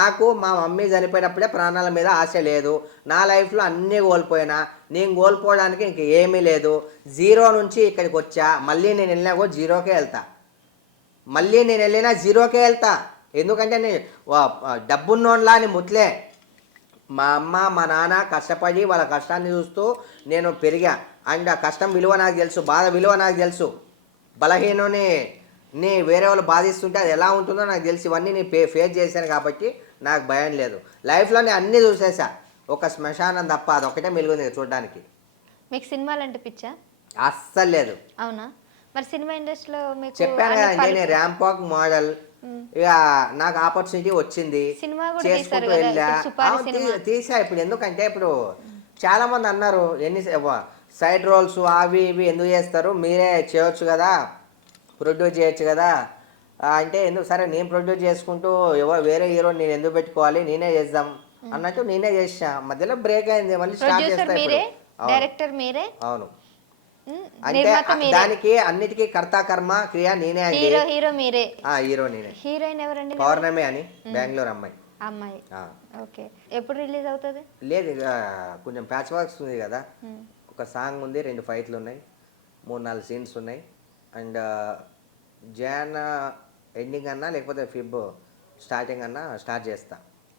నాకు మా మమ్మీ చనిపోయినప్పుడే ప్రాణాల మీద ఆశ లేదు. నా లైఫ్లో అన్నీ కోల్పోయినా, నేను కోల్పోవడానికి ఇంక ఏమీ లేదు. జీరో నుంచి ఇక్కడికి వచ్చా. మళ్ళీ నేను వెళ్ళినా కూడా జీరోకే వెళ్తా. ఎందుకంటే నేను డబ్బున్నోన్లా అని ముట్లే. మా అమ్మ మా నాన్న కష్టపడి వాళ్ళ కష్టాన్ని చూస్తూ నేను పెరిగా. అండ్ ఆ కష్టం విలువ నాకు తెలుసు, బాధ విలువ నాకు తెలుసు. బలహీనుని వేరే వాళ్ళు బాధిస్తుంటే అది ఎలా ఉంటుందో నాకు తెలిసి ఇవన్నీ నేను ఫేస్ చేశాను కాబట్టి నాకు భయం లేదు. లైఫ్లో నేను అన్నీ చూసేసా, ఒక శ్మశానం తప్ప అదొకటే మెలుగుంది చూడడానికి. మీకు సినిమాలు అంటే పిచ్చా? అస్సలు లేదు. అవునా? మరి సినిమా ఇండస్ట్రీలో మీకు చెప్పాను కదా, నేను ర్యాంప్ వాక్ మోడల్. ఇక నాకు ఆపర్చునిటీ వచ్చింది, చేసుకుంటూ వెళ్ళా, తీసా. ఇప్పుడు ఎందుకంటే ఇప్పుడు చాలా మంది అన్నారు ఎన్ని సైడ్ రోల్స్ అవి ఇవి ఎందుకు చేస్తారు, మీరే చేయొచ్చు కదా, ప్రొడ్యూస్ చేయొచ్చు కదా అంటే ఎందుకు, సరే నేను ప్రొడ్యూస్ చేసుకుంటూ వేరే హీరో నేను ఎందుకు పెట్టుకోవాలి, నేనే చేద్దాం అన్నట్టు నేనే చేసా. మధ్యలో బ్రేక్ అయింది, మళ్ళీ స్టార్ట్ చేస్తా. డైరెక్టర్ మీరే? అవును. అంటే దానికి అన్నిటికీ కర్త కర్మ క్రియ నేనే అండి. హీరో మీరే? హీరో నేనే. హీరోయిన్ ఎవరండి? పౌర్ణమి అని, బెంగళూరు అమ్మాయి. ఓకే. ఎప్పుడు రిలీజ్ అవుతుంది? లేదు, కొంచెం ప్యాచ్ వర్క్స్ ఉంది కదా. ఒక సాంగ్ ఉంది, 2 ఫైట్లు ఉన్నాయి, 3-4 సీన్స్ ఉన్నాయి. అండ్ జాన్ ఎండింగ్ అన్నా లేకపోతే ఫిబ్ స్టార్టింగ్ అన్నా స్టార్ట్ చేస్తా.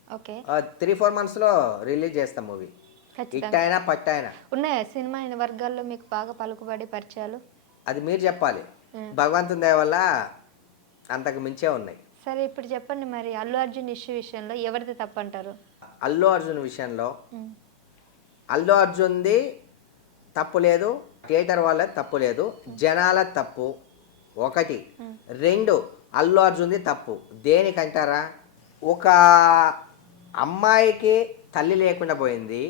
ఓకే. 3-4 మంత్స్లో రిలీజ్ చేస్తాం మూవీ. ఇట్టైనా పట్టైనా. ఉన్నాయా సినిమా వర్గాల్లో మీకు బాగా పలుకుబడి పరిచయాలు? అది మీరు చెప్పాలి. భగవంతుని దయ వల్ల అంతకు మించే ఉన్నాయి. సరే, ఇప్పుడు చెప్పండి మరి అల్లు అర్జున్ ఇష్యూ విషయంలో ఎవరిది తప్పంటారు? అల్లు అర్జున్ విషయంలో అల్లు అర్జున్ది తప్పు లేదు, థియేటర్ వాళ్ళ తప్పు లేదు, జనాల తప్పు 1. 2, అల్లు అర్జున్ది తప్పు. దేనికంటారా, ఒక అమ్మాయికి తల్లి లేకుండా పోయింది,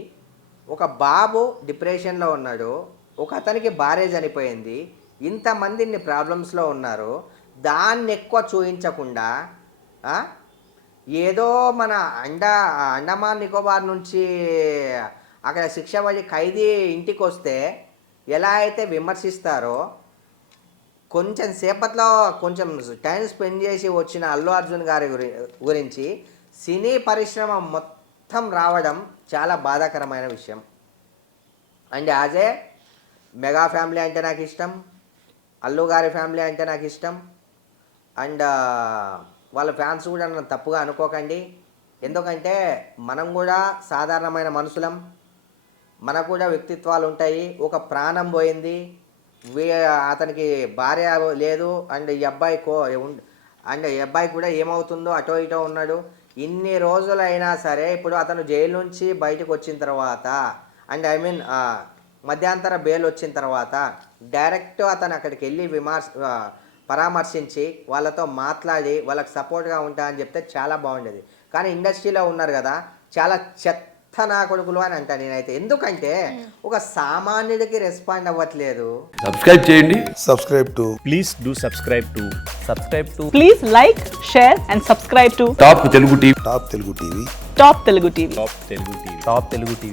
ఒక బాబు డిప్రెషన్లో ఉన్నాడు, ఒక అతనికి భార్య చనిపోయింది, ఇంతమందిని ప్రాబ్లమ్స్లో ఉన్నారు. దాన్ని ఎక్కువ చూపించకుండా ఏదో మన అండమాన్ నికోబార్ నుంచి అక్కడ శిక్ష పడి ఖైదీ ఇంటికి వస్తే ఎలా అయితే విమర్శిస్తారో, కొంచెం సేపట్లో కొంచెం టైం స్పెండ్ చేసి వచ్చిన అల్లు అర్జున్ గారి గురించి సినీ పరిశ్రమ మొత్తం రావడం చాలా బాధాకరమైన విషయం. And as a mega family అంటే నాకు ఇష్టం, అల్లు గారి ఫ్యామిలీ అంటే నాకు ఇష్టం. అండ్ వాళ్ళ ఫ్యాన్స్ కూడా నన్ను తప్పుగా అనుకోకండి, ఎందుకంటే మనం కూడా సాధారణమైన మనుషులం, మనకు కూడా వ్యక్తిత్వాలు ఉంటాయి. ఒక ప్రాణం పోయింది, అతనికి భార్య లేదు, అండ్ ఈ అబ్బాయి కూడా ఏమవుతుందో అటో ఇటో ఉన్నాడు. ఇన్ని రోజులైనా సరే ఇప్పుడు అతను జైలు నుంచి బయటకు వచ్చిన తర్వాత, అండ్ మధ్యాంతర బెయిల్ వచ్చిన తర్వాత డైరెక్ట్ అతను అక్కడికి వెళ్ళి పరామర్శించి వాళ్ళతో మాట్లాడి వాళ్ళకి సపోర్ట్గా ఉంటా అని చెప్తే చాలా బాగుండేది. కానీ ఇండస్ట్రీలో ఉన్నారు కదా, చాలా చెత్త నా కొడుకులు అని అంటా నేనైతే. ఎందుకంటే ఒక సామాన్యుడికి రెస్పాండ్ అవ్వట్లేదు. సబ్స్క్రైబ్ చేయండి. Please do subscribe to please like, share and subscribe to top Telugu TV. Top Telugu TV. Top Telugu TV.